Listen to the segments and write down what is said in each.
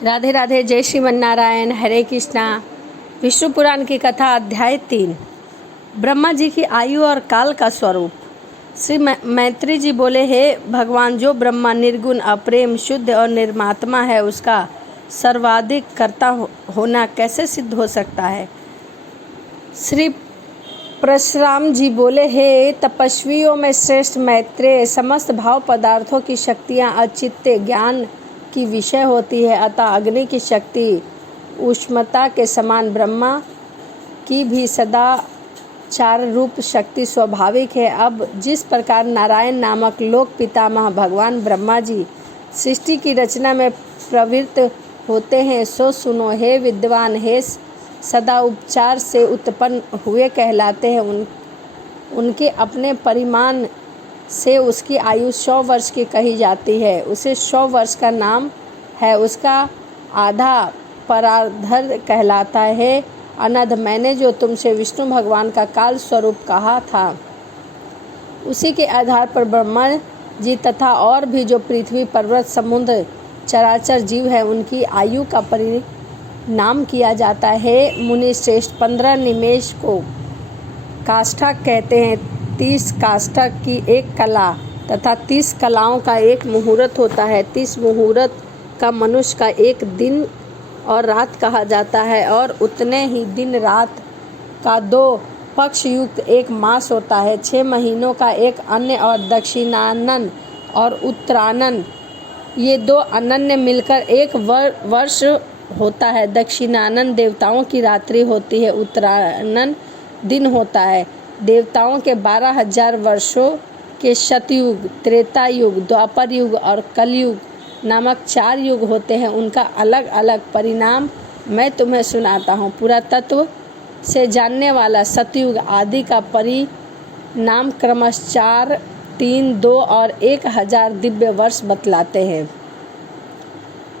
राधे राधे, जय श्रीमन नारायण, हरे कृष्णा। विष्णु पुराण की कथा अध्याय 3। ब्रह्मा जी की आयु और काल का स्वरूप। श्री मैत्री जी बोले, हे भगवान, जो ब्रह्मा निर्गुण, अप्रेम, शुद्ध और निर्मात्मा है, उसका सर्वाधिक कर्ता होना कैसे सिद्ध हो सकता है। श्री परशुराम जी बोले, हे तपस्वियों में श्रेष्ठ मैत्रेय, समस्त भाव पदार्थों की शक्तियाँ अचित्य ज्ञान की विषय होती है, अतः अग्नि की शक्ति उष्णता के समान ब्रह्मा की भी सदा चार रूप शक्ति स्वाभाविक है। अब जिस प्रकार नारायण नामक लोक पितामह भगवान ब्रह्मा जी सृष्टि की रचना में प्रवृत्त होते हैं, सो सुनो हे विद्वान, हे सदा उपचार से उत्पन्न हुए कहलाते हैं। उनके अपने परिमाण से उसकी आयु 100 वर्ष की कही जाती है। उसे 100 वर्ष का नाम है, उसका आधा परार्ध कहलाता है। अनध, मैंने जो तुमसे विष्णु भगवान का काल स्वरूप कहा था, उसी के आधार पर ब्रह्मा जी तथा और भी जो पृथ्वी, पर्वत, समुद्र, चराचर जीव है, उनकी आयु का परिणाम किया जाता है। मुनि श्रेष्ठ, 15 निमेष को काष्ठक कहते हैं। 30 काष्ठक की एक कला तथा 30 कलाओं का एक मुहूर्त होता है। 30 मुहूर्त का मनुष्य का एक दिन और रात कहा जाता है, और उतने ही दिन रात का 2 पक्ष युक्त एक मास होता है। 6 महीनों का एक अन्न और दक्षिणानन और उत्तरानन, ये 2 अनन्य मिलकर एक वर्ष होता है। दक्षिणानन देवताओं की रात्रि होती है, उत्तरानन दिन होता है। देवताओं के 12,000 वर्षों के सतयुग, त्रेता युग, द्वापर युग और कलयुग नामक 4 युग होते हैं। उनका अलग अलग परिणाम मैं तुम्हें सुनाता हूँ। पुरातत्व से जानने वाला सतयुग आदि का परिणाम क्रमशः 4, 3, 2 और 1000 दिव्य वर्ष बतलाते हैं।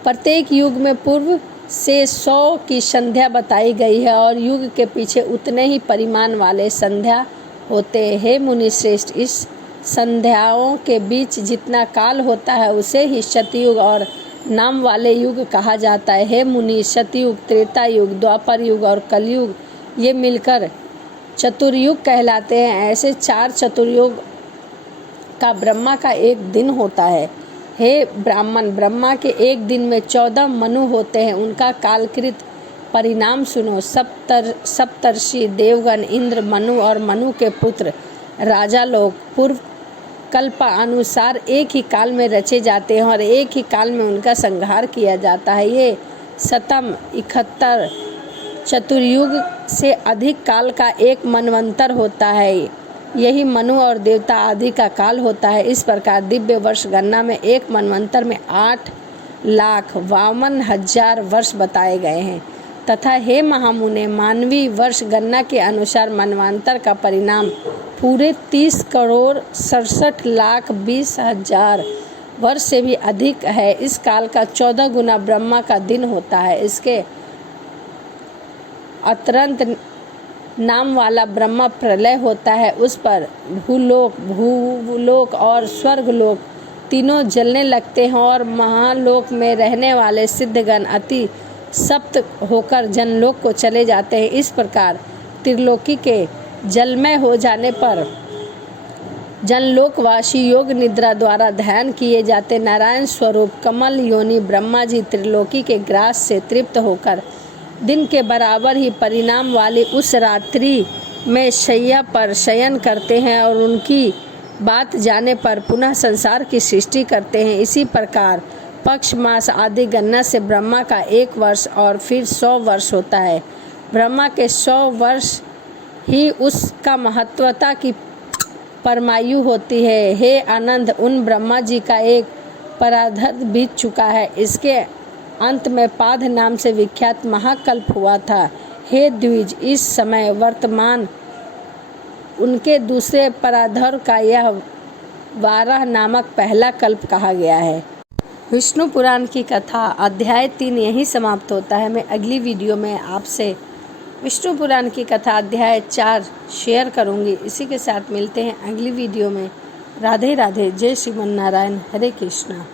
प्रत्येक युग में पूर्व से 100 की संध्या बताई गई है, और युग के पीछे उतने ही परिमाण वाले संध्या होते हैं। मुनि श्रेष्ठ, इस संध्याओं के बीच जितना काल होता है, उसे ही सतयुग और नाम वाले युग कहा जाता है। हे मुनि, सतयुग, त्रेता युग, द्वापर युग और कलयुग, ये मिलकर चतुर्युग कहलाते हैं। ऐसे 4 चतुर्युग का ब्रह्मा का एक दिन होता है। हे ब्राह्मण, ब्रह्मा के एक दिन में 14 मनु होते हैं। उनका कालकृत परिणाम सुनो। सप्तर्षि, देवगण, इंद्र, मनु और मनु के पुत्र राजा लोग पूर्व कल्प अनुसार एक ही काल में रचे जाते हैं, और एक ही काल में उनका संहार किया जाता है। ये शतम 71 चतुर्युग से अधिक काल का एक मनवंतर होता है। यही मनु और देवता आदि का काल होता है। इस प्रकार दिव्य वर्ष गणना में एक मनवंतर में 8,52,000 वर्ष बताए गए हैं। तथा हे महामुने, मानवीय वर्ष गणना के अनुसार मनवंतर का परिणाम पूरे 30,67,20,000 वर्ष से भी अधिक है। इस काल का 14 गुना ब्रह्मा का दिन होता है। इसके अतरंत नाम वाला ब्रह्मा प्रलय होता है। उस पर भूलोक और स्वर्गलोक तीनों जलने लगते हैं, और महालोक में रहने वाले सिद्धगण अति सप्त होकर जनलोक को चले जाते हैं। इस प्रकार त्रिलोकी के जलमय हो जाने पर जनलोकवासी योग निद्रा द्वारा ध्यान किए जाते नारायण स्वरूप कमल योनि ब्रह्मा जी त्रिलोकी के ग्रास से तृप्त होकर दिन के बराबर ही परिणाम वाली उस रात्रि में शैया पर शयन करते हैं, और उनकी बात जाने पर पुनः संसार की सृष्टि करते हैं। इसी प्रकार पक्ष, मास आदि गणना से ब्रह्मा का 1 वर्ष और फिर 100 वर्ष होता है। ब्रह्मा के 100 वर्ष ही उसका महत्वता की परमायु होती है। हे आनंद, उन ब्रह्मा जी का एक परार्ध बीत चुका है। इसके अंत में पाद नाम से विख्यात महाकल्प हुआ था। हे द्विज, इस समय वर्तमान उनके दूसरे परार्ध का यह वाराह नामक पहला कल्प कहा गया है। विष्णु पुराण की कथा अध्याय 3 यहीं समाप्त होता है। मैं अगली वीडियो में आपसे विष्णु पुराण की कथा अध्याय 4 शेयर करूंगी। इसी के साथ मिलते हैं अगली वीडियो में। राधे राधे, जय श्रीमन नारायण, हरे कृष्णा।